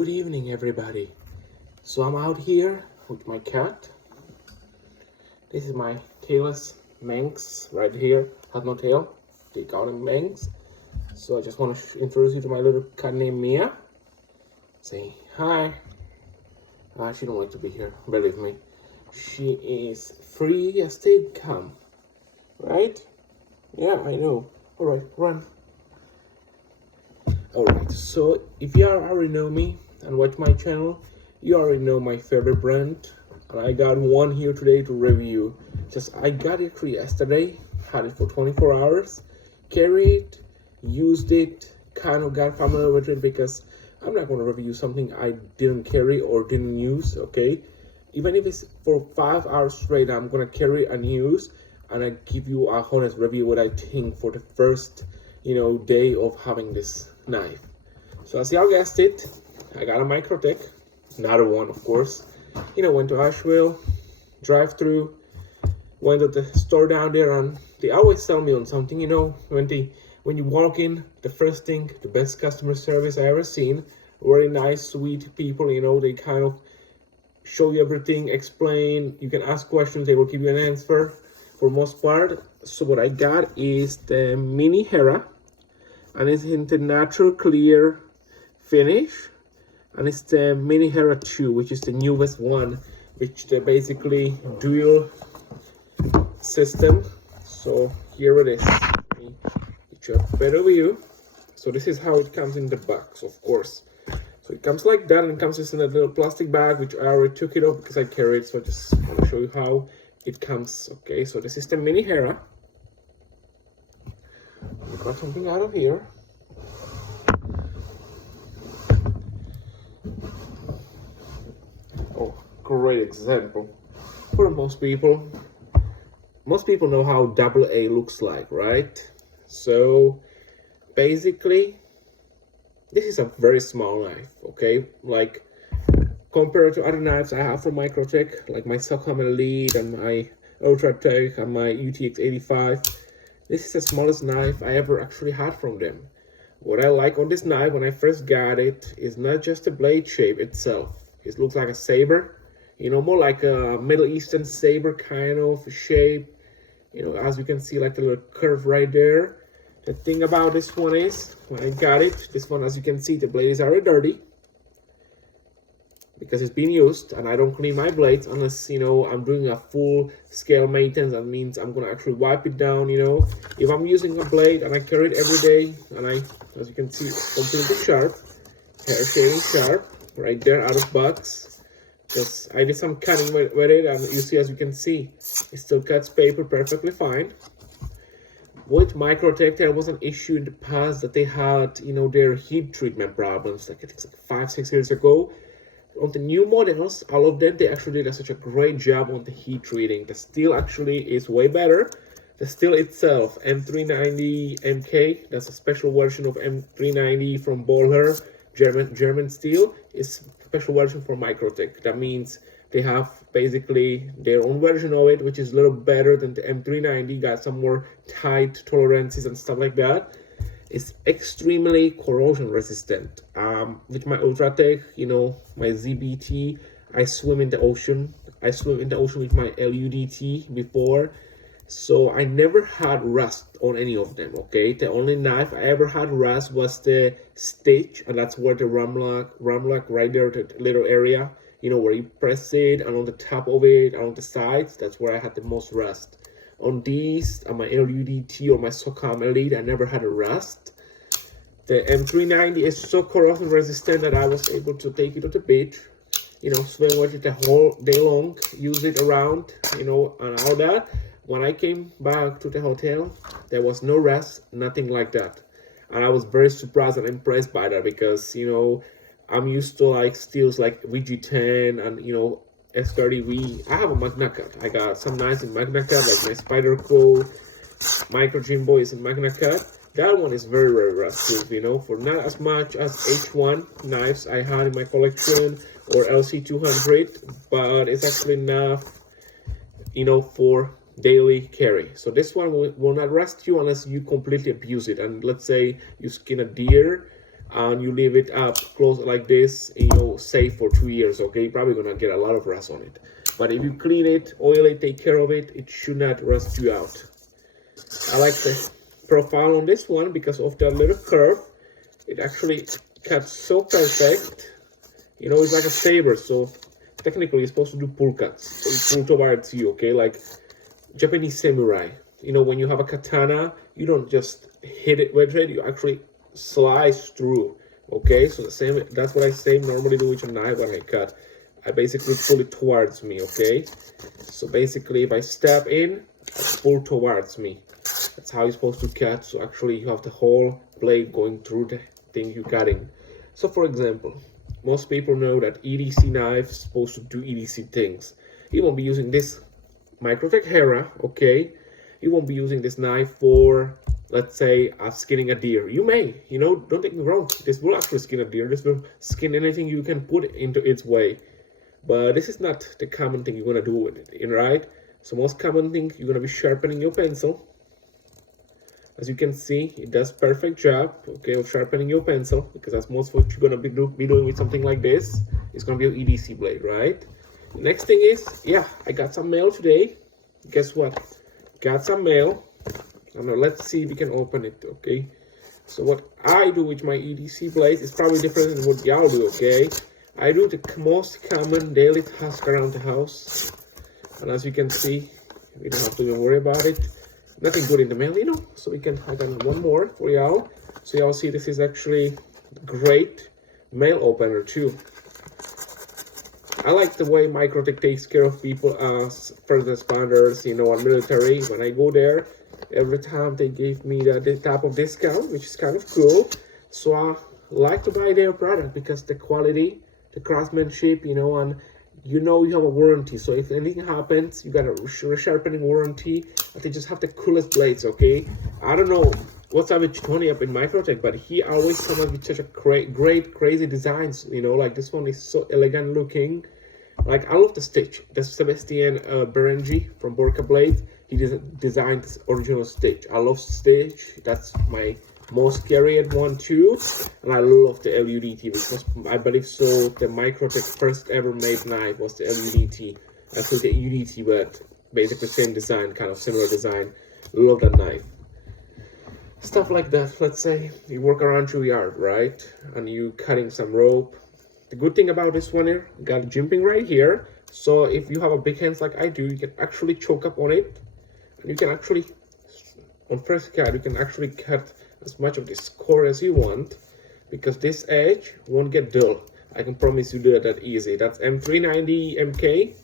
Good evening, everybody. So I'm out here with my cat. This is my tailless Manx right here. Has no tail. They call him Manx. So I just want to introduce you to my little cat named Mia. Say hi. She don't like to be here, believe me. She is free as they come. Right? Yeah, I know. Alright, run. Alright, so if you already know me and watch my channel, you already know my favorite brand. And I got one here today to review. I got it yesterday, had it for 24 hours, carried it, used it, kind of got familiar with it because I'm not going to review something I didn't carry or didn't use, okay? Even if it's for 5 hours straight, I'm going to carry and use, and I give you a honest review what I think for the first, day of having this knife. So as y'all guessed it, I got a Microtech, another one of course. Went to Asheville, drive through, went to the store down there, and they always sell me on something, when you walk in, the first thing, the best customer service I ever seen, very nice, sweet people, they kind of show you everything, explain, you can ask questions, they will give you an answer for most part. So what I got is the mini Hera, and it's in the natural clear finish, and it's the mini Hera 2, which is the newest one, which the basically dual system. So here it is. Let me get you a better view. So this is how it comes in the box, of course. So it comes like that, and it comes just in a little plastic bag, which I already took it off because I carry it. So I just want to show you how it comes. Okay, so this is the mini Hera. We got something out of here. Oh, great example for most people. Most people know how double A looks like, right? So basically, this is a very small knife, okay? Like compared to other knives I have from Microtech, like my Stockholm Elite and my Ultratech and my UTX 85. This is the smallest knife I ever actually had from them. What I like on this knife when I first got it is not just the blade shape itself. It looks like a saber, more like a Middle Eastern saber kind of shape. As you can see, like the little curve right there. The thing about this one is, when I got it, this one, as you can see, the blade is already dirty because it's been used, and I don't clean my blades unless, I'm doing a full scale maintenance. That means I'm gonna actually wipe it down, If I'm using a blade and I carry it every day, and as you can see, completely sharp, hair shading sharp, right there out of box. Because I did some cutting with it, and you see, as you can see, it still cuts paper perfectly fine. With Microtech, there was an issue in the past that they had, their heat treatment problems, like I think like 5-6 years ago. On the new models, all of them, they actually did such a great job on the heat treating. The steel actually is way better. The steel itself, M390 MK, that's a special version of M390 from Bohler, German steel, is a special version for Microtech. That means they have basically their own version of it, which is a little better than the M390, got some more tight tolerances and stuff like that. It's extremely corrosion resistant. With my Ultratech, my ZBT, I swim in the ocean. I swim in the ocean with my LUDT before. So I never had rust on any of them, okay? The only knife I ever had rust was the stitch, and that's where the ramlock right there, the little area, where you press it, and on the top of it, and on the sides, that's where I had the most rust. On these, on my LUDT or my Stockholm Elite, I never had a rust. The M390 is so corrosion resistant that I was able to take it to the beach, swim with it the whole day long, use it around, and all that. When I came back to the hotel, there was no rust, nothing like that. And I was very surprised and impressed by that because, I'm used to like steels like VG10 and, S30V. I have a Magna Cut. I got some knives in Magna Cut, like my Spider Co, Micro Jimbo is in Magna Cut. That one is very, very rust-proof, for not as much as H1 knives I had in my collection or LC200, but it's actually enough, for daily carry. So this one will not rust you unless you completely abuse it. And let's say you skin a deer and you leave it up close like this in your safe for 2 years, okay, you're probably gonna get a lot of rust on it. But if you clean it, oil it, take care of it, it should not rust you out. I like the profile on this one because of the little curve. It actually cuts so perfect. You know, it's like a saber, so technically you're supposed to do pull cuts. So you pull towards you, okay, like Japanese samurai. You know, when you have a katana, you don't just hit it with it, you actually slice through, okay? So the same, that's what I say normally do with a knife when I cut. I basically pull it towards me, okay? So basically if I step in, I pull towards me. That's how you're supposed to cut. So actually you have the whole blade going through the thing you're cutting. So for example, most people know that EDC knife is supposed to do EDC things. You won't be using this Microtech Hera, okay? You won't be using this knife for, let's say, skinning a deer. You may, you know, don't take me wrong. This will actually skin a deer. This will skin anything you can put into its way. But this is not the common thing you're gonna do with it, right? So most common thing, you're gonna be sharpening your pencil. As you can see, it does perfect job, okay, of sharpening your pencil, because that's most what you're gonna be doing with something like this. It's gonna be an EDC blade, right? The next thing is, yeah, I got some mail today. Guess what? Got some mail. Now let's see if we can open it, okay? So what I do with my EDC blades is probably different than what y'all do, okay? I do the most common daily task around the house. And as you can see, we don't have to even worry about it. Nothing good in the mail, you know, so I got one more for y'all. So y'all see this is actually great mail opener too. I like the way Microtech takes care of people as first responders, you know, or military. When I go there, every time they give me the type of discount, which is kind of cool. So I like to buy their product because the quality, the craftsmanship, you know, and you know you have a warranty. So if anything happens, you got a resharpening warranty. They just have the coolest blades, okay? I don't know what's up with Tony up in Microtech, but he always comes up with such a great, crazy designs, you know, like this one is so elegant looking. Like, I love the stitch. The Sebastian Berengi from Borka Blade, he designed this original stitch. I love stitch. That's my most carried one too. And I love the LUDT, which was, I believe so, the Microtech first ever made knife was the LUDT. Actually the UDT, but basically same design, kind of similar design. Love that knife. Stuff like that. Let's say you work around your yard, right? And you cutting some rope. The good thing about this one here, you got jimping right here. So if you have a big hands like I do, you can actually choke up on it. And you can actually, on first cut, you can actually cut as much of this core as you want, because this edge won't get dull. I can promise you that easy. That's M390 MK,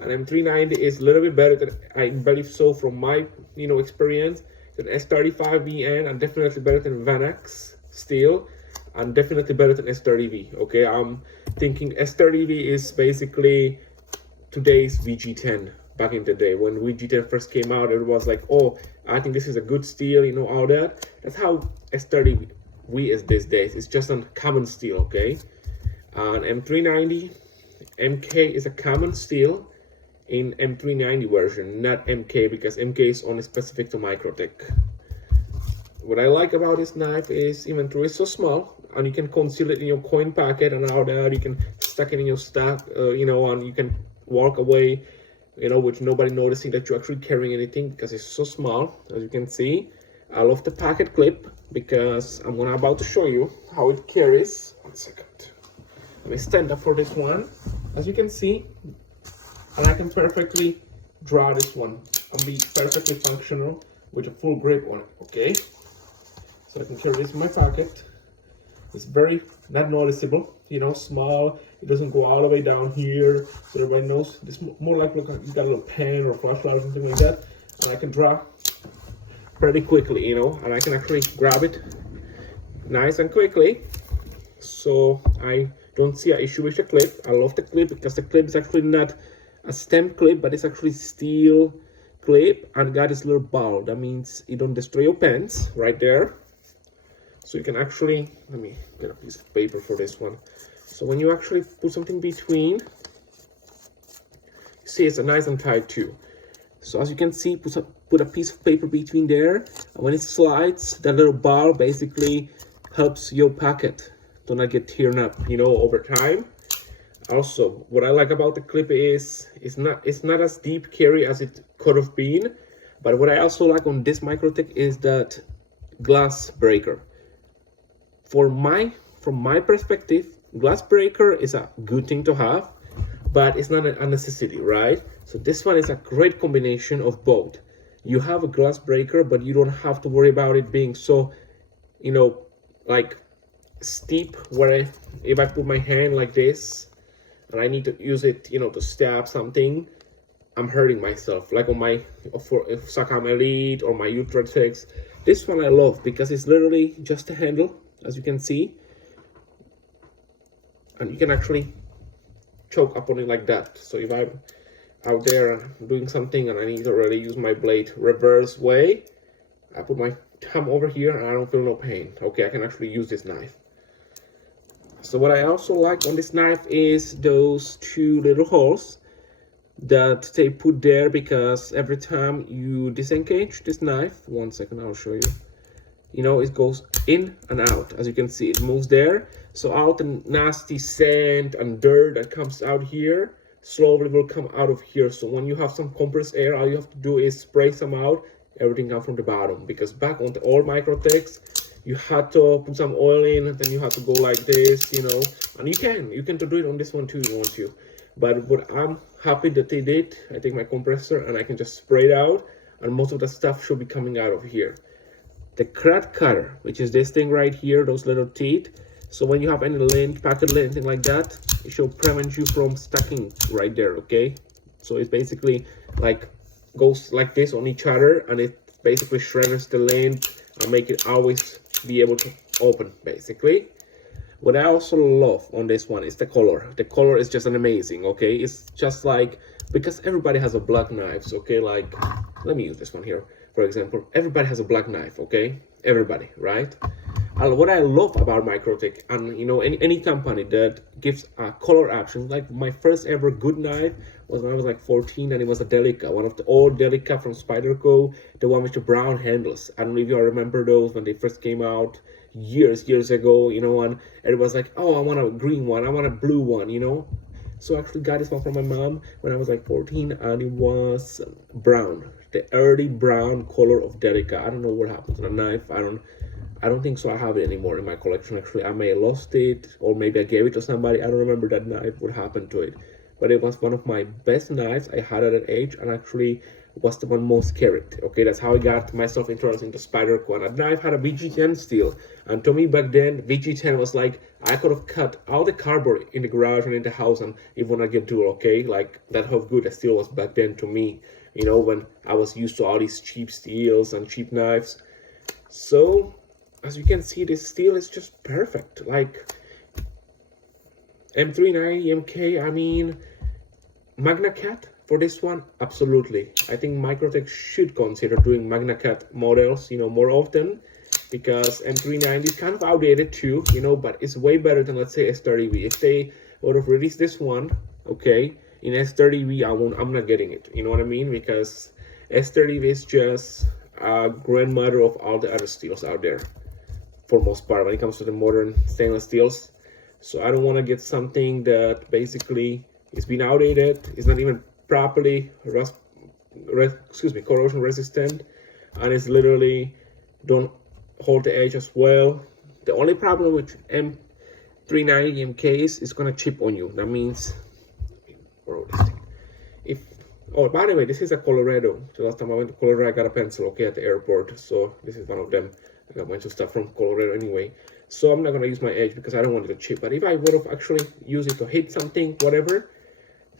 and M390 is a little bit better than, I believe so, from my, you know, experience, than S35VN, and definitely better than Vanax steel, and definitely better than S30V. Okay, I'm thinking S30V is basically today's VG10. Back in the day when VG10 first came out, it was like, oh, I think this is a good steel, you know, all that. That's how S30V is these days. It's just a common steel, okay? And M390 MK is a common steel in M390 version, not MK, because MK is only specific to Microtech. What I like about this knife is, even though it's so small, and you can conceal it in your coin pocket and all that, you can stuck it in your stock, you know, and you can walk away, you know, with nobody noticing that you're actually carrying anything, because it's so small. As you can see, I love the pocket clip, because I'm about to show you how it carries. 1 second. Let me stand up for this one. As you can see, and I can perfectly draw this one and be perfectly functional with a full grip on it, okay? So I can carry this in my pocket. It's very not noticeable, you know, small. It doesn't go all the way down here, so everybody knows. It's more like, look, you got a little pen or a flashlight or something like that, and I can draw pretty quickly, you know, and I can actually grab it nice and quickly. So I don't see an issue with the clip. I love the clip because the clip is actually not a stem clip, but it's actually steel clip and got this little ball. That means you don't destroy your pens right there. So you can actually, let me get a piece of paper for this one. So when you actually put something between, you see it's a nice and tight too. So as you can see, put a piece of paper between there, and when it slides, that little ball basically helps your packet to not get teared up, you know, over time. Also, what I like about the clip is it's not as deep carry as it could have been. But what I also like on this Microtech is that glass breaker. From my perspective, glass breaker is a good thing to have, but it's not a necessity, right? So this one is a great combination of both. You have a glass breaker, but you don't have to worry about it being so, you know, like steep, where if I put my hand like this and I need to use it, you know, to stab something, I'm hurting myself. Like on my Sakam Elite or my Ultratechs. This one I love because it's literally just a handle, as you can see, and you can actually choke upon it like that. So if I'm out there doing something and I need to really use my blade reverse way, I put my thumb over here and I don't feel no pain. Okay, I can actually use this knife. So what I also like on this knife is those two little holes that they put there, because every time you disengage this knife, 1 second, I'll show you, you know, it goes in and out. As you can see, it moves there, so all the nasty sand and dirt that comes out here slowly will come out of here. So when you have some compressed air, all you have to do is spray some out, everything comes from the bottom. Because back on the old Microtechs, you had to put some oil in, and then you had to go like this, you know, and you can do it on this one too, you want to. But what I'm happy that they did, I take my compressor and I can just spray it out, and most of the stuff should be coming out of here. The crack cutter, which is this thing right here, those little teeth. So when you have any lint, packet lint, anything like that, it should prevent you from stacking right there, okay? So it's basically like goes like this on each other, and it basically shreds the lint and make it always be able to open, basically. What I also love on this one is the color. The color is just an amazing, okay? It's just like, because everybody has a black knives, okay? Like, let me use this one here, for example. Everybody has a black knife, okay? Everybody, right? What I love about Microtech, and you know, any company that gives color options, like my first ever good knife was when I was like 14, and it was a Delica, one of the old Delica from Spyderco, the one with the brown handles. I don't know if you all remember those when they first came out years ago, you know, and it was like, oh, I want a green one, I want a blue one, you know. So I actually got this one from my mom when I was like 14, and it was brown, the early brown color of Delica. I don't know what happened to the knife. I don't think so I have it anymore in my collection. Actually, I may have lost it, or maybe I gave it to somebody. I don't remember that knife, what happened to it. But it was one of my best knives I had at that age, and actually was the one most carried. Okay, that's how I got myself interested into Spyderco. And that knife had a VG10 steel, and to me back then, VG10 was like, I could have cut all the cardboard in the garage and in the house and even not get dual, okay? Like, that how good a steel was back then to me, you know, when I was used to all these cheap steels and cheap knives. So as you can see, this steel is just perfect. Like M390 MK, I mean, Magna Cat for this one, absolutely. I think Microtech should consider doing Magna Cat models, you know, more often, because M390 is kind of outdated too, you know, but it's way better than, let's say, S30V. If they would have released this one, okay, in S30V, I'm not getting it, you know what I mean? Because S30V is just a grandmother of all the other steels out there, for most part, when it comes to the modern stainless steels. So I don't want to get something that basically is being outdated, is not even properly corrosion resistant, and it's literally don't hold the edge as well. The only problem with M390 MKs is gonna chip on you. That means, oh, by the way, this is a Colorado. So last time I went to Colorado, I got a pencil, okay, at the airport. So this is one of them. I got a bunch of stuff from Colorado anyway. So I'm not gonna use my edge because I don't want it to chip. But if I would have actually used it to hit something, whatever,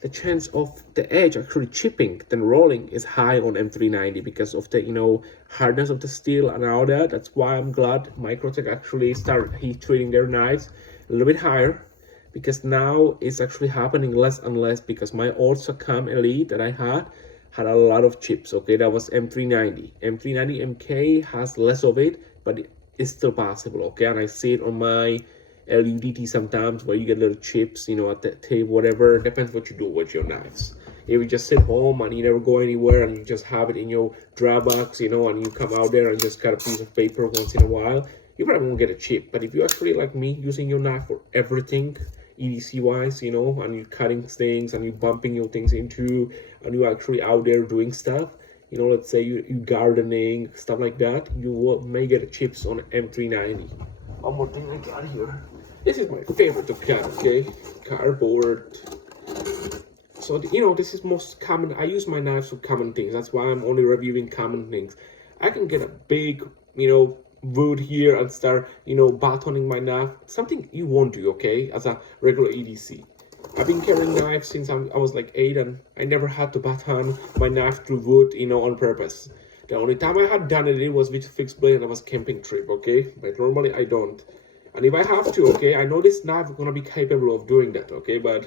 the chance of the edge actually chipping, then rolling, is high on M390 because of the, you know, hardness of the steel and all that. That's why I'm glad Microtech actually started heat treating their knives a little bit higher, because now it's actually happening less and less, because my old Sakam Elite that I had a lot of chips, okay? That was M390. M390 MK has less of it, but it's still possible, okay? And I see it on my LUDT sometimes, where you get little chips, you know, at the table, whatever. Depends what you do with your knives. If you just sit home and you never go anywhere and you just have it in your drawer box, you know, and you come out there and just cut a piece of paper once in a while, you probably won't get it cheap. But if you actually like me, using your knife for everything, EDC wise, you know, and you're cutting things and you're bumping your things into, and you're actually out there doing stuff, you know, let's say you gardening, stuff like that, you may get chips on M390. One more thing I got here. This is my favorite to cut, okay? Cardboard. So, you know, this is most common. I use my knives for common things. That's why I'm only reviewing common things. I can get a big, you know, wood here and start, you know, batoning my knife. Something you won't do, okay, as a regular EDC. I've been carrying knives since I was like 8, and I never had to baton my knife through wood, you know, on purpose. The only time I had done it was with fixed blade and I was camping trip, okay? But normally I don't. And if I have to, okay, I know this knife is gonna be capable of doing that, okay? But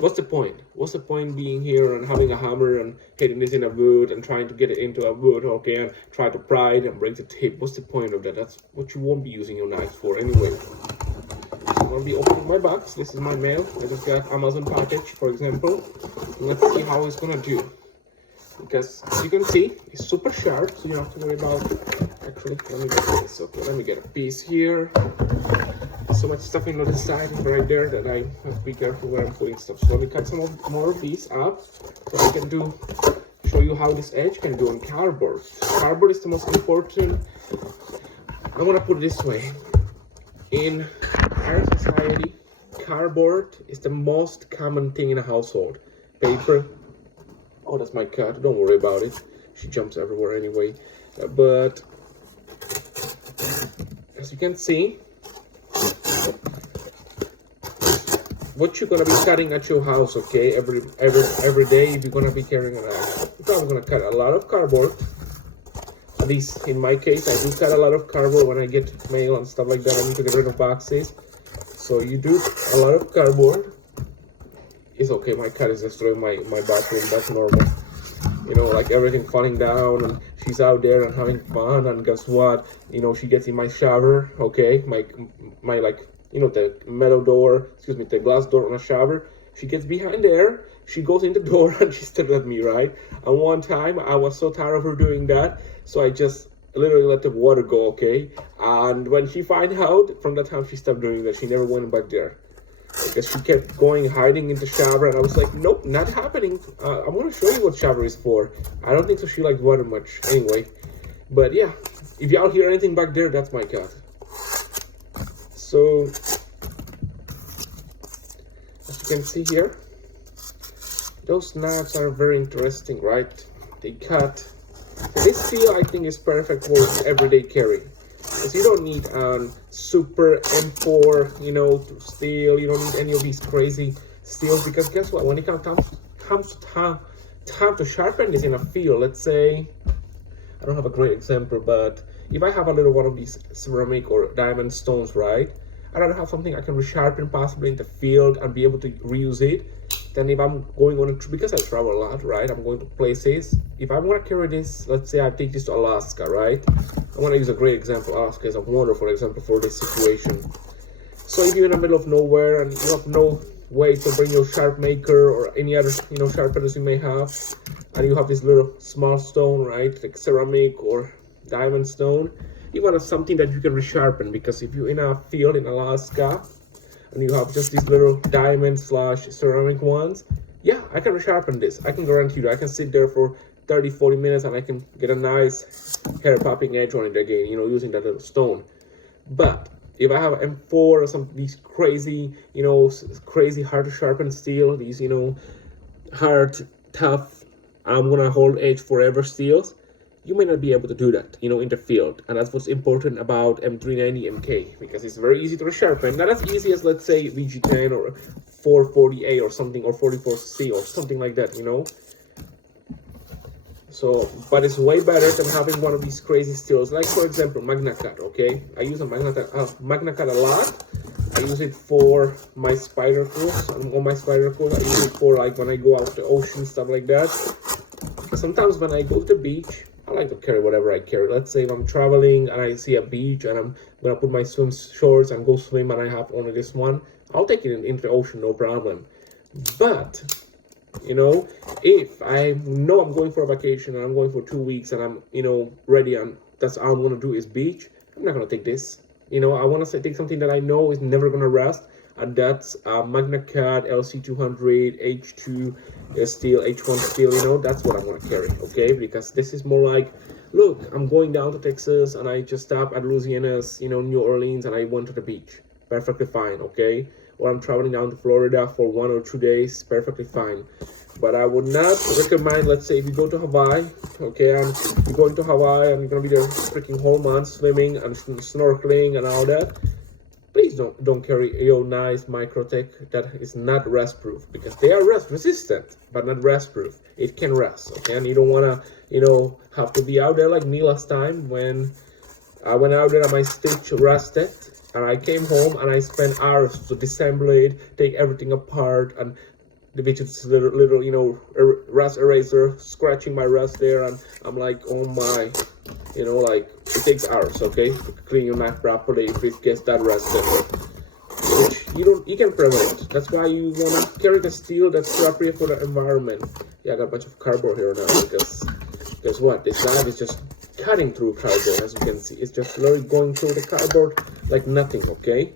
what's the point? What's the point being here and having a hammer and hitting this in a wood and trying to get it into a wood, okay, and try to pry it and break the tip? What's the point of that? That's what you won't be using your knife for anyway. I'm gonna be opening my box. This is my mail. I just got Amazon package, for example. Let's see how it's gonna do. Because as you can see, it's super sharp, so you don't have to worry about. Actually, let me get this. Okay, let me get a piece here. So much stuff on the side right there that I have to be careful where I'm putting stuff. So let me cut some more of these up so I can show you how this edge can do on cardboard. Cardboard is the most important. I want to put it this way. In our society, cardboard is the most common thing in a household. Paper. Oh, that's my cat. Don't worry about it. She jumps everywhere anyway. But as you can see, what you're gonna be cutting at your house, okay? Every day, if you're gonna be carrying a knife, you're probably gonna cut a lot of cardboard. At least in my case, I do cut a lot of cardboard when I get mail and stuff like that. I need to get rid of boxes. So you do a lot of cardboard. It's okay, my cat is destroying my bathroom. That's normal. You know, like everything falling down, and she's out there and having fun, and guess what? You know, she gets in my shower, okay? My like, you know, the metal door, the glass door on a shower. She gets behind there, she goes in the door and she stared at me, right? And one time I was so tired of her doing that, so I just literally let the water go, okay? And when she found out, from that time she stopped doing that. She never went back there. Because she kept going, hiding in the shower, and I was like, nope, not happening. I'm going to show you what shower is for. I don't think so she likes water much anyway. But yeah, if y'all hear anything back there, that's my cat. So, as you can see here, those knives are very interesting, right? They cut. This steel, I think, is perfect for everyday carry. Because you don't need super M4, you know, steel. You don't need any of these crazy steels. Because guess what? When it comes time to sharpen this in a field, let's say, I don't have a great example, but if I have a little one of these ceramic or diamond stones, right? I'd rather have something I can resharpen possibly in the field and be able to reuse it. Then if I'm going on because I travel a lot, right? I'm going to places. If I want to carry this, let's say I take this to Alaska, right? I want to use a great example. Alaska is a wonderful example for this situation. So if you're in the middle of nowhere and you have no way to bring your sharp maker or any other, you know, sharpeners you may have, and you have this little small stone, right, like ceramic or diamond stone, you want something that you can resharpen. Because if you're in a field in Alaska and you have just these little diamond / ceramic ones, yeah, I can resharpen this. I can guarantee you I can sit there for 30-40 minutes and I can get a nice hair popping edge on it again, you know, using that little stone. But if I have M4 or some these crazy, you know, crazy hard to sharpen steel, these, you know, hard, tough, I'm gonna hold edge forever steels, you may not be able to do that, you know, in the field. And that's what's important about M390 MK, because it's very easy to resharpen. Not as easy as, let's say, VG10 or 440A or something, or 44C or something like that, you know. So, but it's way better than having one of these crazy steels, like for example, MagnaCut, okay? I use a MagnaCut a lot. I use it for my spider clothes. On my spider clothes, I use it for like when I go out to the ocean, stuff like that. Sometimes when I go to the beach, I like to carry whatever I carry. Let's say if I'm traveling and I see a beach and I'm gonna put my swim shorts and go swim and I have only this one, I'll take it into the ocean, no problem. But, you know, if I know I'm going for a vacation and I'm going for 2 weeks and I'm, you know, ready and that's all I'm gonna do is beach, I'm not gonna take this. you know, I want to take something that I know is never gonna rust, and that's Microtech LC200 H2 steel, H1 steel. You know, that's what I'm gonna carry, okay? Because this is more like, look, I'm going down to Texas and I just stopped at Louisiana's, you know, New Orleans, and I went to the beach. Perfectly fine, okay? Or I'm traveling down to Florida for 1 or 2 days, perfectly fine. But I would not recommend, let's say, if you go to Hawaii, okay, and you're going to Hawaii and you're gonna be there freaking whole month swimming and snorkeling and all that, please don't carry a nice Microtech that is not rust proof, because they are rust resistant but not rust proof. It can rust, okay, and you don't want to, you know, have to be out there like me last time when I went out there and my stitch rusted, and I came home and I spent hours to disassemble it, take everything apart, and which is little you know, rust eraser scratching my rust there, and I'm like, oh my, you know, like, it takes hours, okay, to clean your knife properly if it gets that rusted, which you can prevent. That's why you want to carry the steel that's appropriate for the environment. Yeah, I got a bunch of cardboard here now, because guess what, this knife is just cutting through cardboard. As you can see, it's just literally going through the cardboard like nothing, okay?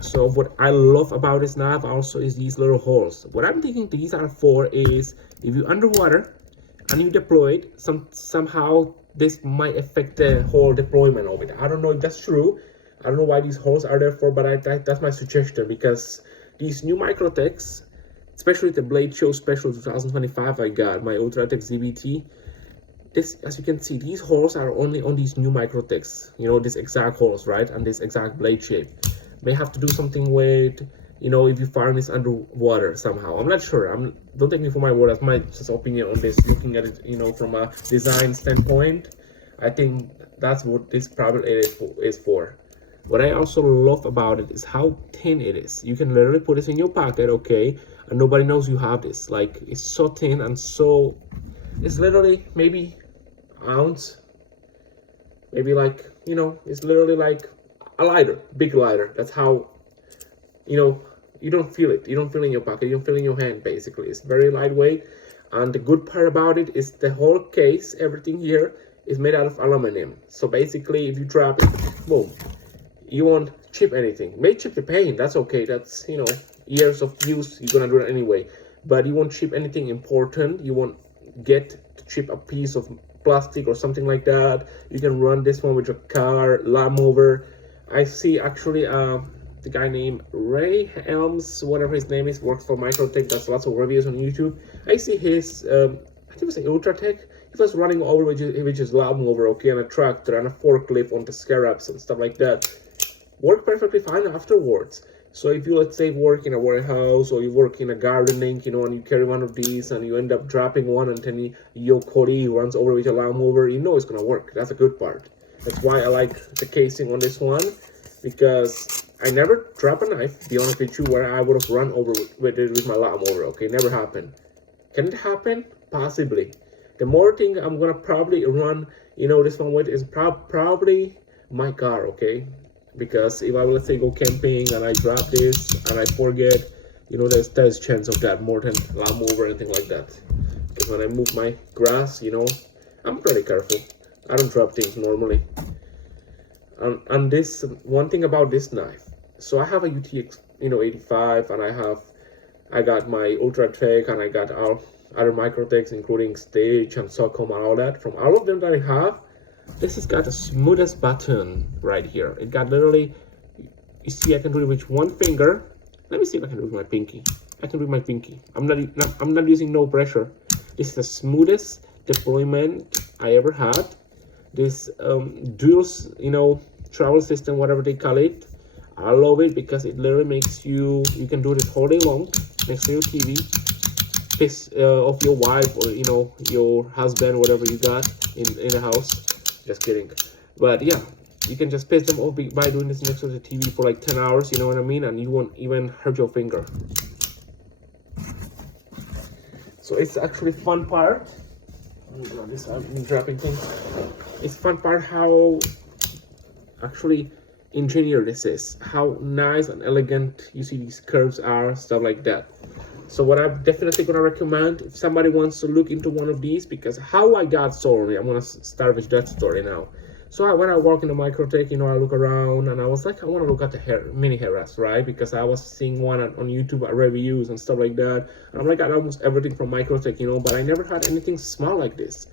So what I love about this knife also is these little holes. What I'm thinking these are for is, if you're underwater and you deploy it, somehow this might affect the whole deployment of it. I don't know if that's true. I don't know why these holes are there for, but that's my suggestion, because these new Microtechs, especially the Blade Show Special 2025 I got, my Ultratech ZBT, this, as you can see, these holes are only on these new Microtechs, you know, this exact holes, right, and this exact blade shape. May have to do something with, you know, if you fire this underwater somehow. I'm not sure. Don't take me for my word. That's my just opinion on this. Looking at it, you know, from a design standpoint, I think that's what this probably is for. What I also love about it is how thin it is. You can literally put this in your pocket, okay, and nobody knows you have this. Like, it's so thin and so, it's literally maybe ounce, maybe like, you know, it's literally like a lighter, big lighter. That's how, you know, you don't feel it. You don't feel it in your pocket. You don't feel it in your hand, basically. It's very lightweight. And the good part about it is the whole case, everything here is made out of aluminum. So basically, if you drop it, boom, you won't chip anything. May chip the paint, that's okay. That's, you know, years of use, you're gonna do it anyway. But you won't chip anything important. You won't get to chip a piece of plastic or something like that. You can run this one with your car, lawnmower. I see actually the guy named Ray Helms, whatever his name is, works for Microtech. Does lots of reviews on YouTube. I see his, I think it was an Ultratech. He was running over with his lawnmower, okay, on a tractor and a forklift on the scarabs and stuff like that. Work perfectly fine afterwards. So if you, let's say, work in a warehouse or you work in a gardening, you know, and you carry one of these and you end up dropping one, and then your colleague runs over with a lawnmower, you know it's gonna work. That's a good part. That's why I like the casing on this one, because I never drop a knife, to be honest with you, where I would have run over with it with my lawnmower, okay? Never happened. Can it happen? Possibly. The more thing I'm gonna probably run, you know, this one with is probably my car, okay? Because if I, let's say, go camping and I drop this and I forget, you know, there's chance of that more than lawnmower or anything like that. Because when I move my grass, you know, I'm pretty careful. I don't drop things normally. And this, one thing about this knife, so I have a UTX, you know, 85, and I got my Ultratech, and I got our other Microtechs, including Stitch and Socom and all that. From all of them that I have, this has got the smoothest button right here. It got literally, you see, I can do it with one finger. Let me see if I can do it with my pinky. I can do it with my pinky. I'm not using no pressure. This is the smoothest deployment I ever had. This dual, you know, travel system, whatever they call it, I love it because it literally makes you can do this all day long next to your TV, piss off your wife or, you know, your husband, whatever you got in the house. Just kidding. But yeah, you can just piss them off by doing this next to the TV for like 10 hours, you know what I mean, and you won't even hurt your finger. So it's actually fun part. This I'm dropping things. It's fun part how actually engineered this is, how nice and elegant you see these curves are, stuff like that. So what I'm definitely gonna recommend if somebody wants to look into one of these, because how I got sold, I'm gonna start with that story now. So when I walk into Microtech, you know, I look around and I was like, I want to look at the mini Heras, right? Because I was seeing one on YouTube reviews and stuff like that. And I'm like, I got almost everything from Microtech, you know, but I never had anything small like this.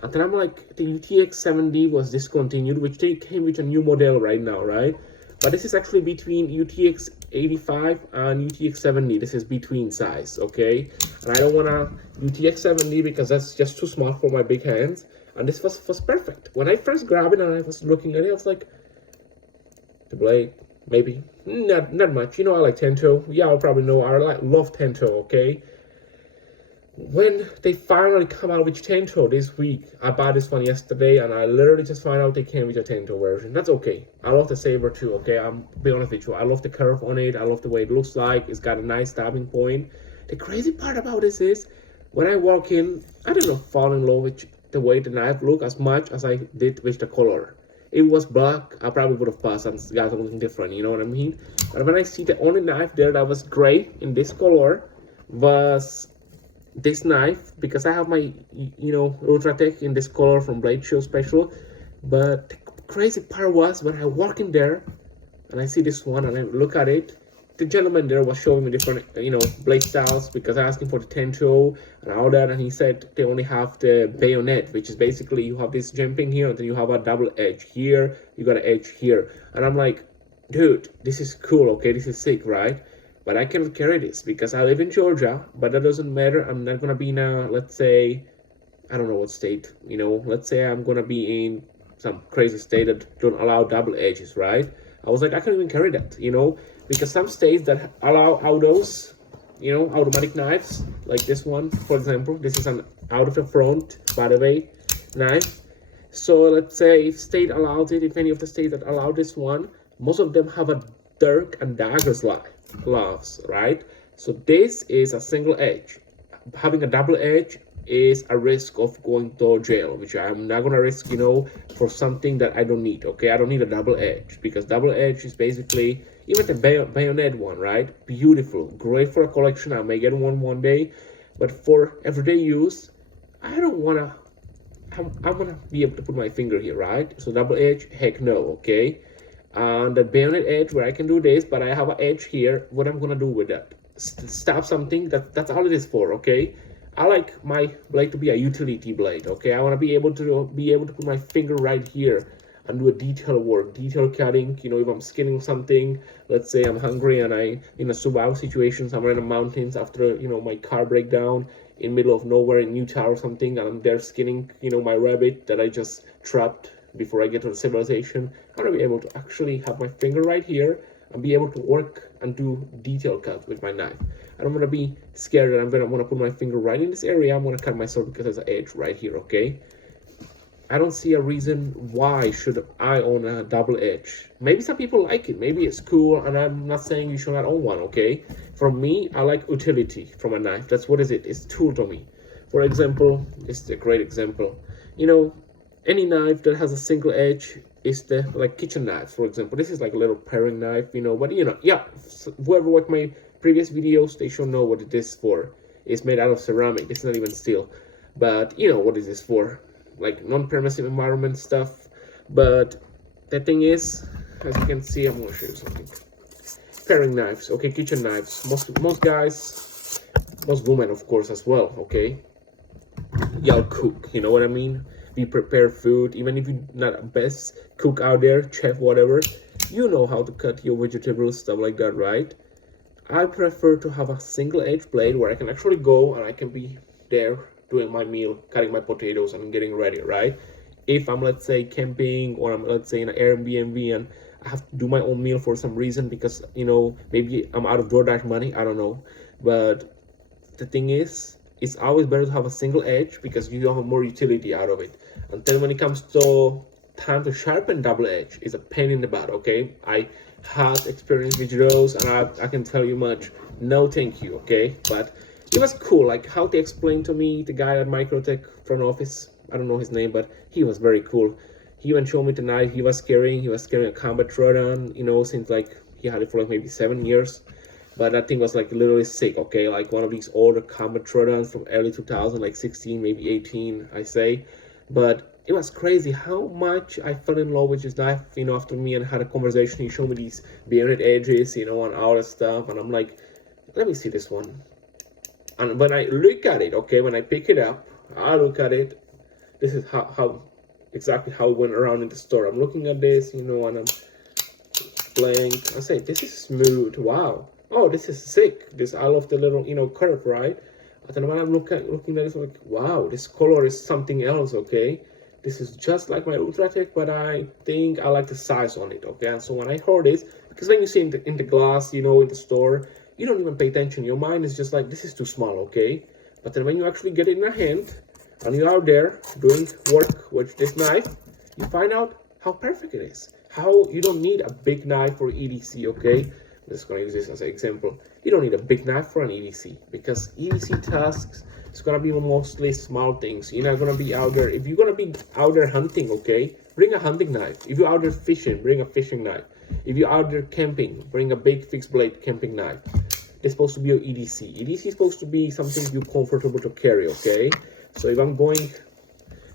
And then I'm like, the UTX 70 was discontinued, which they came with a new model right now, right? But this is actually between UTX 85 and UTX 70. This is between size, okay? And I don't want a UTX 70 because that's just too small for my big hands. And this was perfect. When I first grabbed it and I was looking at it, I was like, the blade, maybe. Not much. You know, I like Tento. Yeah, I'll probably know. I love Tento, okay? When they finally come out with Tento this week, I bought this one yesterday and I literally just found out they came with a Tento version. That's okay. I love the Saber too, okay? I'm be honest with you. I love the curve on it. I love the way it looks like. It's got a nice stabbing point. The crazy part about this is, when I walk in, I don't know, fall in love with the way the knife looked as much as I did with the color. It was black, I probably would have passed and got something different, you know what I mean? But when I see the only knife there that was gray in this color was this knife, because I have my, you know, Microtech in this color from Blade Show Special. But the crazy part was when I walk in there and I see this one and I look at it, the gentleman there was showing me different, you know, blade styles, because I asked him for the Tento and all that, and he said they only have the bayonet, which is basically you have this jumping here and then you have a double edge here, you got an edge here. And I'm like, dude, this is cool, okay, this is sick, right? But I cannot carry this because I live in Georgia, but that doesn't matter. I'm not gonna be in a, let's say, I don't know what state, you know, let's say I'm gonna be in some crazy state that don't allow double edges, right? I was like, I can't even carry that, you know, because some states that allow autos, you know, automatic knives, like this one, for example, this is an out of the front, by the way, knife. So let's say if state allows it, if any of the states that allow this one, most of them have a dirk and dagger gloves, right? So this is a single edge. Having a double edge is a risk of going to jail, which I'm not gonna risk, you know, for something that I don't need, okay? I don't need a double edge, because double edge is basically, even the bayonet one, right? Beautiful, great for a collection. I may get one day, but for everyday use, I don't wanna, I'm gonna be able to put my finger here, right? So double edge, heck no, okay? And the bayonet edge where I can do this, but I have an edge here. What I'm gonna do with that? Stab something. That's all it is for, okay? I like my blade to be a utility blade, okay? I want to be able to put my finger right here and do a detail work, detail cutting. You know, if I'm skinning something, let's say I'm hungry and I in a survival situation somewhere in the mountains after, you know, my car breakdown in middle of nowhere in Utah or something, and I'm there skinning, you know, my rabbit that I just trapped before I get to the civilization. I want to be able to actually have my finger right here and be able to work and do detail cut with my knife. I don't want to be scared that I'm gonna want to put my finger right in this area. I'm gonna cut myself because there's an edge right here, okay? I don't see a reason why should I own a double edge. Maybe some people like it, maybe it's cool, and I'm not saying you should not own one, okay? For me, I like utility from a knife. That's what is it, it's tool to me. For example, this is a great example. You know, any knife that has a single edge is the, like, kitchen knife, for example. This is like a little paring knife, you know, but you know, yeah, whoever watched my previous videos, they should know what it is for. It's made out of ceramic, it's not even steel, but you know what is this for, like non-permissive environment stuff. But the thing is, as you can see, I'm gonna show you something. Paring knives, okay, kitchen knives. Most guys, most women of course as well, okay, y'all cook, you know what I mean? We prepare food, even if you're not a best cook out there, chef, whatever, you know how to cut your vegetables, stuff like that, right? I prefer to have a single edge blade where I can actually go and I can be there doing my meal, cutting my potatoes and getting ready, right? If I'm, let's say, camping, or I'm, let's say, in an Airbnb and I have to do my own meal for some reason because, you know, maybe I'm out of DoorDash money, I don't know. But the thing is, it's always better to have a single edge because you have more utility out of it. And then when it comes to time to sharpen double edge, it's a pain in the butt, okay? I had experience with those and I can tell you much, no thank you, okay? But it was cool, like how they explained to me, the guy at Microtech front office, I don't know his name, but he was very cool. He even showed me the knife he was carrying a combat Trodan, you know, since like he had it for like maybe 7 years. But that thing was like literally sick, okay? Like one of these older combat Trodans from early 2000, like 16, maybe 18, I say. But it was crazy how much I fell in love with this knife, you know, after me and had a conversation. He showed me these bayonet edges, you know, and all that stuff, and I'm like, let me see this one. And when I look at it, okay, when I pick it up, I look at it, this is how exactly how it went around in the store. I'm looking at this, you know, and I'm playing. I say, this is smooth, wow. Oh, this is sick. This, I love the little, you know, curve, right? And then when I'm looking at this, I'm like, wow, this color is something else, okay? This is just like my Ultratech, but I think I like the size on it, okay? And so when I heard this, because when you see in the glass, you know, in the store, you don't even pay attention. Your mind is just like, this is too small, okay? But then when you actually get it in your hand, and you're out there doing work with this knife, you find out how perfect it is. How you don't need a big knife for EDC, okay? I'm just gonna use this as an example. You don't need a big knife for an EDC, because EDC tasks, it's gonna be mostly small things. You're not gonna be out there. If you're gonna be out there hunting, okay, bring a hunting knife. If you're out there fishing, bring a fishing knife. If you're out there camping, bring a big fixed blade camping knife. It's supposed to be your EDC. EDC is supposed to be something you're comfortable to carry, okay? So if I'm going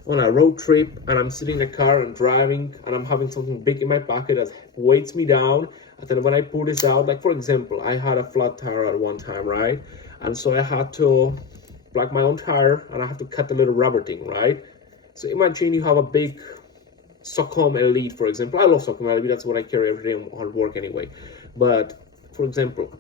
on a road trip and I'm sitting in the car and driving and I'm having something big in my pocket that weights me down, and then when I pull this out, like for example, I had a flat tire at one time, right? And so I had to plug my own tire and I have to cut the little rubber thing, right? So imagine you have a big Stockholm Elite, for example. I love Stockholm Elite, that's what I carry every day on work anyway. But for example,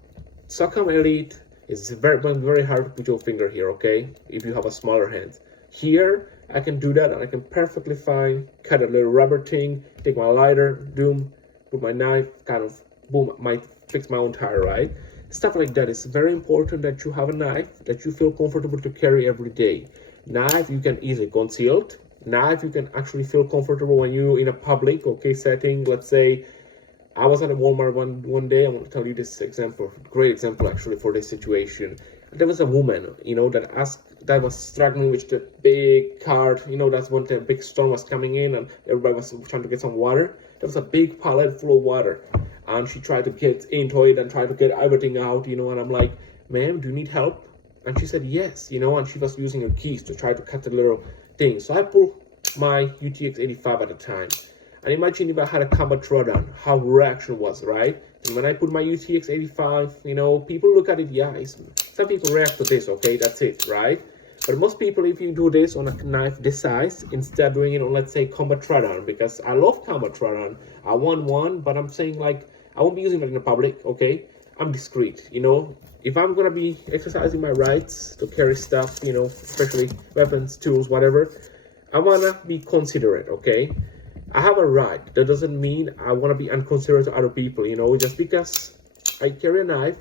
Stockholm Elite is very hard to put your finger here, okay? If you have a smaller hand. Here, I can do that and I can perfectly fine cut a little rubber thing, take my lighter, doom, put my knife, kind of, boom, might fix my own tire, right? Stuff like that. It's very important that you have a knife that you feel comfortable to carry every day. Knife you can easily conceal it. Knife you can actually feel comfortable when you're in a public, okay, setting. Let's say I was at a Walmart one day. I want to tell you this example, great example actually for this situation. There was a woman, you know, that was struggling with the big cart. You know, that's when the big storm was coming in and everybody was trying to get some water. There was a big pallet full of water, and she tried to get into it and try to get everything out, you know. And I'm like, ma'am, do you need help? And she said yes, you know. And she was using her keys to try to cut the little thing. So I pulled my UTX 85 at the time. And imagine if I had a combat throwdown, how reaction was, right? And when I put my UTX 85, you know, people look at it, yeah, some people react to this, okay, that's it, right? But most people, if you do this on a knife this size, instead of doing it on, let's say, combat throwdown, because I love combat throwdown, I want one, but I'm saying, like, I won't be using it in the public, okay? I'm discreet, you know? If I'm gonna be exercising my rights to carry stuff, you know, especially weapons, tools, whatever, I wanna be considerate, okay? I have a right. That doesn't mean I want to be inconsiderate to other people, you know. Just because I carry a knife,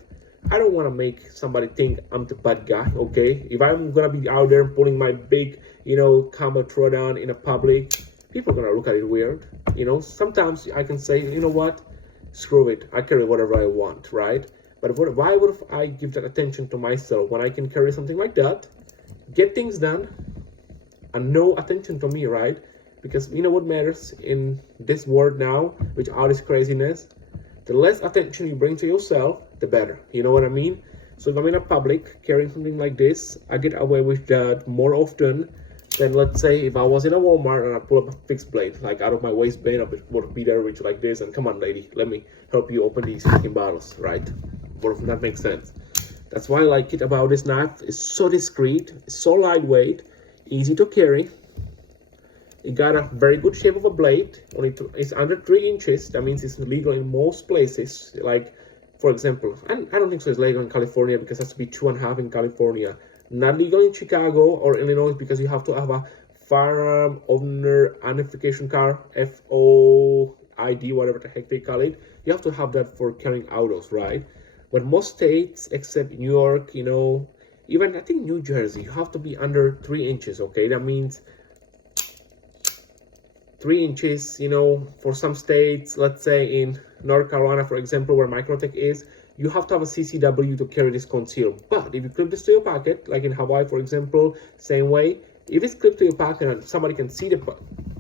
I don't want to make somebody think I'm the bad guy, okay? If I'm going to be out there pulling my big, you know, combat throwdown in a public, people are going to look at it weird, you know. Sometimes I can say, you know what, screw it, I carry whatever I want, right? But why would I give that attention to myself when I can carry something like that, get things done, and no attention to me, right? Because you know what matters in this world now, with all this craziness? The less attention you bring to yourself, the better. You know what I mean? So if I'm in a public carrying something like this, I get away with that more often than, let's say, if I was in a Walmart and I pull up a fixed blade, like out of my waistband, I would be there with you like this, and come on, lady, let me help you open these 15 bottles, right? What if that makes sense? That's why I like it about this knife. It's so discreet, it's so lightweight, easy to carry. It got a very good shape of a blade. It's under 3 inches. That means it's legal in most places. Like, for example, I don't think so it's legal in California because it has to be 2.5 in California. Not legal in Chicago or Illinois because you have to have a firearm owner identification card, FOID, whatever the heck they call it. You have to have that for carrying autos, right? But most states, except New York, you know, even I think New Jersey, you have to be under 3 inches, okay? That means 3 inches, you know, for some states, let's say in North Carolina, for example, where Microtech is, you have to have a CCW to carry this concealed. But if you clip this to your pocket, like in Hawaii, for example, same way, if it's clipped to your pocket and somebody can see the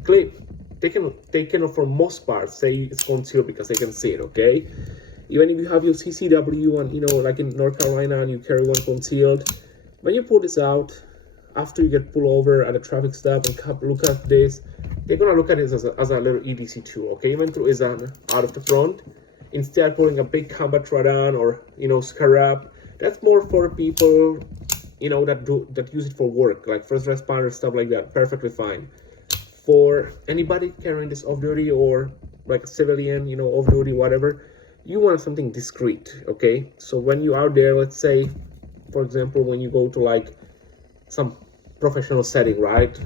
clip, they can for most part say it's concealed because they can see it, okay? Even if you have your CCW and, you know, like in North Carolina and you carry one concealed, when you pull this out, after you get pulled over at a traffic stop and look at this, they're gonna look at it as a little EDC tool, okay? Even though it's out of the front, instead of putting a big combat radar or, you know, scarab, that's more for people, you know, that use it for work, like first responders, stuff like that. Perfectly fine. For anybody carrying this off duty or like a civilian, you know, off duty, whatever, you want something discreet, okay? So when you're out there, let's say, for example, when you go to like some professional setting, right?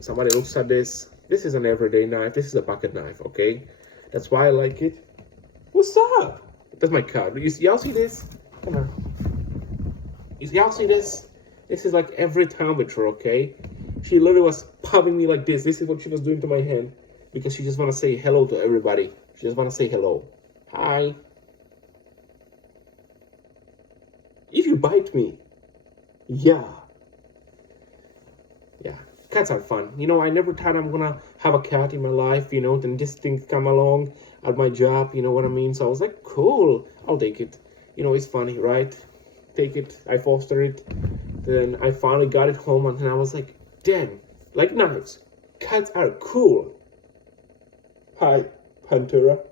Somebody looks at this. This is an everyday knife. This is a pocket knife, okay? That's why I like it. What's up? That's my cat. Y'all see this? Come on. Y'all see this? This is like every time with her, okay? She literally was popping me like this. This is what she was doing to my hand because she just want to say hello to everybody. She just want to say hello. Hi. If you bite me, yeah. Yeah, cats are fun. You know, I never thought I'm gonna have a cat in my life, you know, then this thing come along at my job, you know what I mean? So I was like, cool, I'll take it. You know, it's funny, right? Take it, I foster it. Then I finally got it home and then I was like, damn, like knives, cats are cool. Hi, Pantera.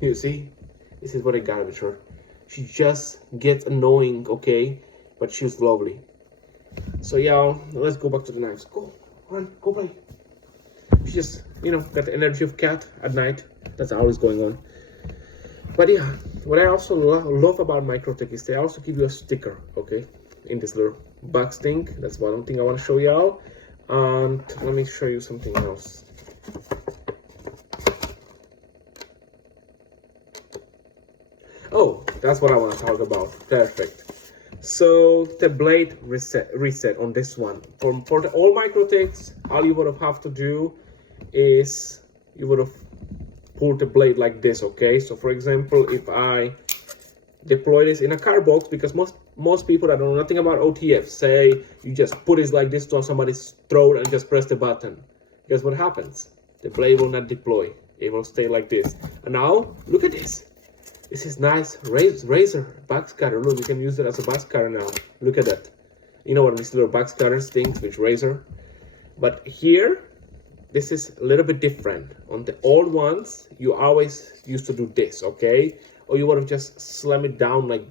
You see, this is what I got with her. She just gets annoying, okay? But she's lovely. So yeah, let's go back to the knives. Go, run, go play. She just, you know, got the energy of cat at night. That's always going on. But yeah, what I also love about Microtech is they also give you a sticker, okay? In this little box thing. That's one thing I want to show y'all. And let me show you something else. Oh, that's what I want to talk about. Perfect. So the blade reset on this one. For the all Microtechs, all you would have to do is you would have pulled the blade like this, okay? So for example, if I deploy this in a car box, because most people that know nothing about OTF say you just put it like this to somebody's throat and just press the button. Guess what happens? The blade will not deploy. It will stay like this. And now look at this. This is nice razor box cutter. Look, you can use it as a box cutter now. Look at that. You know what these little box cutters things with razor. But here, this is a little bit different. On the old ones, you always used to do this, okay? Or you would have just slam it down like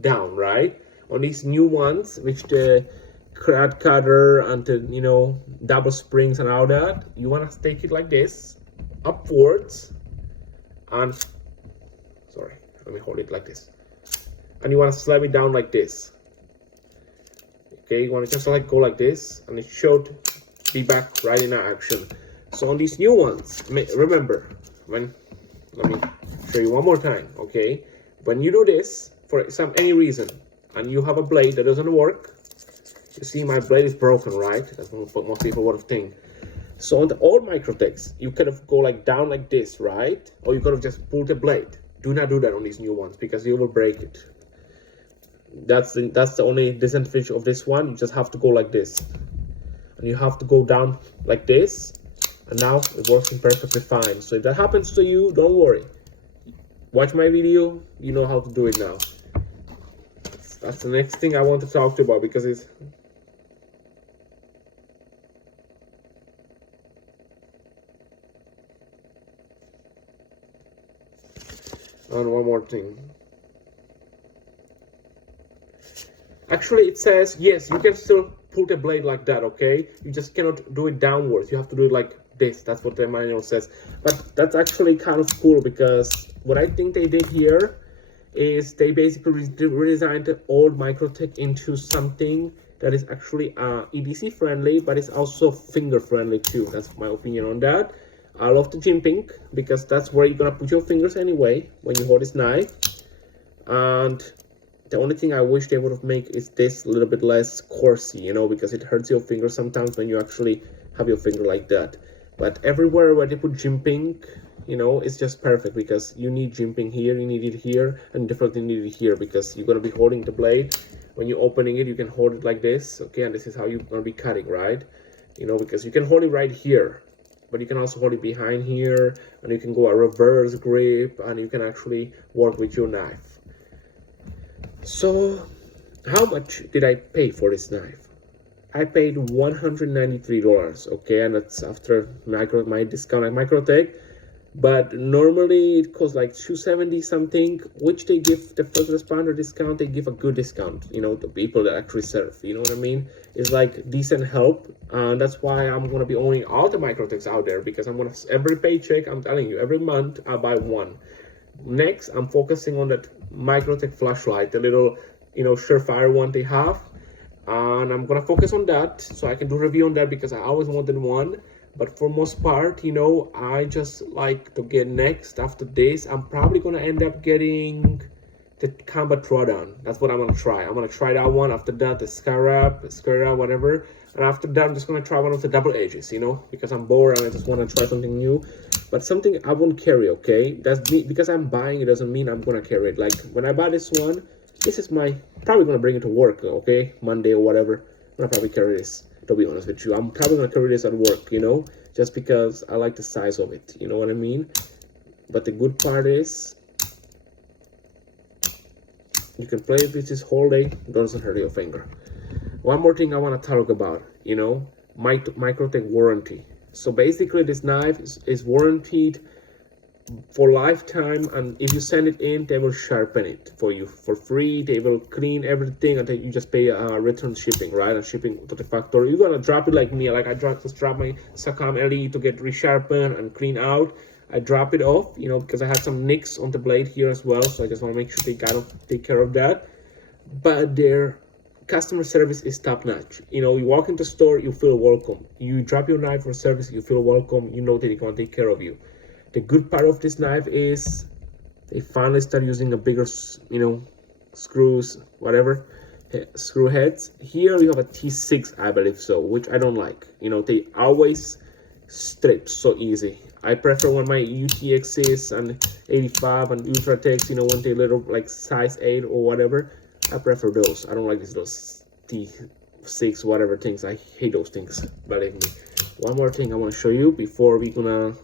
down, right? On these new ones, which the crad cutter and the, you know, double springs and all that, you want to take it like this, upwards, and sorry, let me hold it like this. And you want to slam it down like this. Okay, you want to just like go like this, and it should be back right in action. So on these new ones, remember, let me show you one more time, okay? When you do this, for any reason, and you have a blade that doesn't work, you see my blade is broken, right? That's what most people would have think. So on the old Microtechs, you could have go like down like this, right? Or you could have just pulled the blade. Do not do that on these new ones because you will break it. That's the only disadvantage of this one. You just have to go like this, and you have to go down like this, and now it works perfectly fine. So if that happens to you, don't worry. Watch my video. You know how to do it now. That's the next thing I want to talk to you about because it's and one more thing. Actually, it says, yes, you can still pull the blade like that, okay? You just cannot do it downwards. You have to do it like this. That's what the manual says. But that's actually kind of cool because what I think they did here is they basically redesigned the old Microtech into something that is actually EDC friendly, but it's also finger friendly too. That's my opinion on that. I love the jimping because that's where you're gonna put your fingers anyway when you hold this knife. And the only thing I wish they would have made is this a little bit less coarsey, you know, because it hurts your finger sometimes when you actually have your finger like that. But everywhere where they put jimping, you know, it's just perfect because you need jimping here, you need it here, and definitely need it here because you're gonna be holding the blade. When you're opening it, you can hold it like this, okay, and this is how you're gonna be cutting, right? You know, because you can hold it right here, but you can also hold it behind here, and you can go a reverse grip, and you can actually work with your knife. So, how much did I pay for this knife? I paid $193, okay, and that's after my discount at Microtech. But normally it costs like 270 something, which they give the first responder discount. They give a good discount, you know, to people that actually serve, you know what I mean? It's like decent help, and that's why I'm gonna be owning all the Microtechs out there, because I'm gonna, every paycheck, I'm telling you, every month I buy one. Next, I'm focusing on that Microtech flashlight, the little, you know, Surefire one they have, and I'm gonna focus on that so I can do a review on that, because I always wanted one. But for most part, you know, I just like to get next. After this, I'm probably gonna end up getting the Combat Throwdown. That's what I'm gonna try. I'm gonna try that one. After that, the Scarab, whatever. And after that, I'm just gonna try one of the double edges, you know, because I'm bored and I just wanna try something new. But something I won't carry, okay? That's me, because I'm buying it doesn't mean I'm gonna carry it. Like when I buy this one, this is my, probably gonna bring it to work, okay? Monday or whatever. I'm gonna probably carry this. To be honest with you, I'm probably gonna carry this at work, you know, just because I like the size of it, you know what I mean? But the good part is you can play with this whole day, it doesn't hurt your finger. One more thing I want to talk about, you know, Microtech warranty. So basically this knife is warranted for lifetime, and if you send it in, they will sharpen it for you for free. They will clean everything, and then you just pay return shipping, right? And shipping to the factory. You're gonna drop it like me, like I just drop my Sakam LE to get resharpened and clean out. I drop it off, you know, because I had some nicks on the blade here as well, so I just want to make sure they gotta take care of that. But their customer service is top notch. You know, you walk into the store, you feel welcome. You drop your knife for service, you feel welcome. You know that they're gonna take care of you. The good part of this knife is they finally start using a bigger, you know, screws, whatever, screw heads. Here we have a T6, I believe so, which I don't like. You know, they always strip so easy. I prefer when my UTXs and 85 and Ultratechs, you know, when they little like size 8 or whatever, I prefer those. I don't like those T6 whatever things. I hate those things, believe me. One more thing I want to show you before we're gonna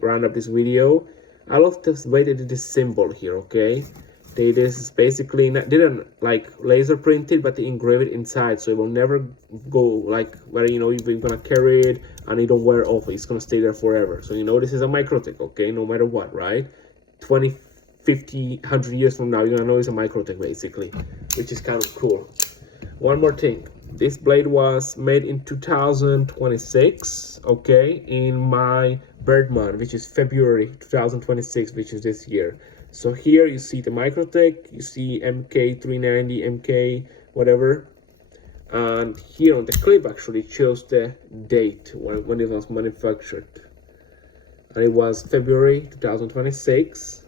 round up this video. I love this way they did this symbol here, okay? This is basically didn't like laser print it, but they engrave it inside, so it will never go like where, you know, you're gonna carry it and it don't wear off. It's gonna stay there forever. So you know this is a Microtech, okay? No matter what, right? 20, 50, 100 years from now, you're gonna know it's a Microtech basically, which is kind of cool. One more thing. This blade was made in 2026, okay, in my birth month, which is February 2026, which is this year. So here you see the Microtech, you see MK390, MK whatever, and here on the clip actually it shows the date when it was manufactured, and it was February 2026.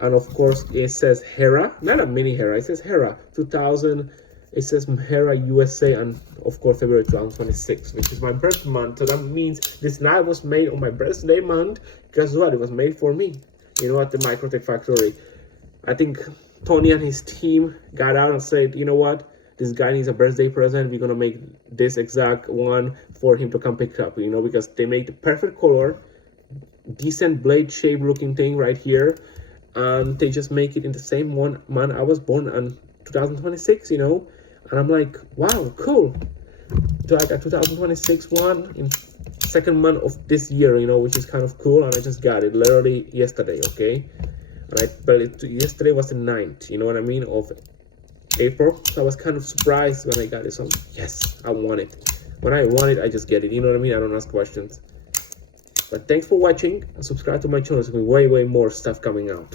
And of course it says Hera, not a mini Hera, it says Hera 2000. It says Hera USA, and of course February 2026, which is my birth month. So that means this knife was made on my birthday month. Guess what? It was made for me, you know, at the Microtech factory. I think Tony and his team got out and said, you know what, this guy needs a birthday present. We're gonna make this exact one for him to come pick up, you know, because they make the perfect color, decent blade shape looking thing right here, and they just make it in the same one month I was born, in 2026, you know. And I'm like, wow, cool. So I got 2026 one in second month of this year, you know, which is kind of cool. And I just got it literally yesterday, okay? And I believe yesterday was the 9th, you know what I mean, of April. So I was kind of surprised when I got it. So yes, I want it. When I want it, I just get it, you know what I mean? I don't ask questions. But thanks for watching, and subscribe to my channel. There's going to be way more stuff coming out.